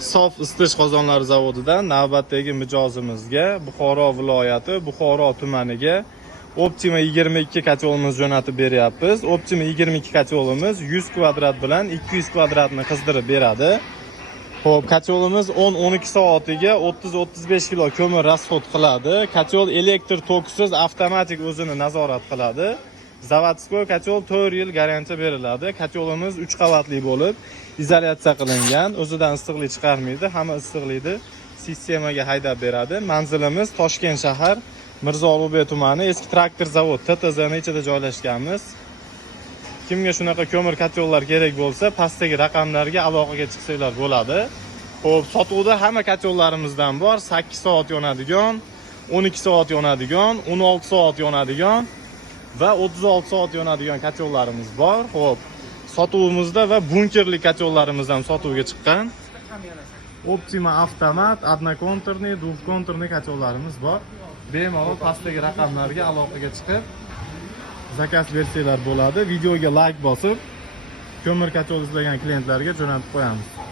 Sof isitish qozonlari zavodidan navbatdagi mijozimizga Buxoro viloyati, Buxoro tumaniga Optima 22 kotolimiz jo'natib beryapmiz. Optima 22 kotolimiz 100 kvadrat bilan 200 kvadratni qizdirib beradi. Xo'p, kotolimiz 10-12 soatiga 30-35 kilo ko'mir rasxod qiladi. Kotol elektr toksiz avtomatik o'zini nazorat qiladi. Zavodskoy kotol 4 yil garantiya beriladi. Kotolimiz 3 qavatli bo'lib, izolyatsiya qilingan, o'zidan issiqlik chiqarmaydi, hamma issiqlikni sistemaga haydab beradi. Manzilimiz Toshkent shahar, Mirzo Ulug'bek tumani, eski traktor zavod TTZ ni ichida joylashganmiz. Kimga shunaqa ko'mir kotollar kerak bo'lsa, pastdagi raqamlarga aloqaga chiqsanglar bo'ladi. Xo'p, sotuvda hamma kotollarimizdan bor. 8 soat yonadigan, 12 soat yonadigan, 16 soat yonadigan va 36 soat yonadigan kotollarimiz bor. Xo'p, sotuvimizda va bunkerli kotollarimiz ham sotuvga chiqqan. Optima avtomat, одноkonturniy, двухkonturniy kotollarimiz bor. Bemalol pastdagi raqamlarga aloqaga chiqib zakaz bersanglar bo'ladi. Videoga like bosib, ko'mir kotol izlagan klientlarga jo'natib qo'yamiz.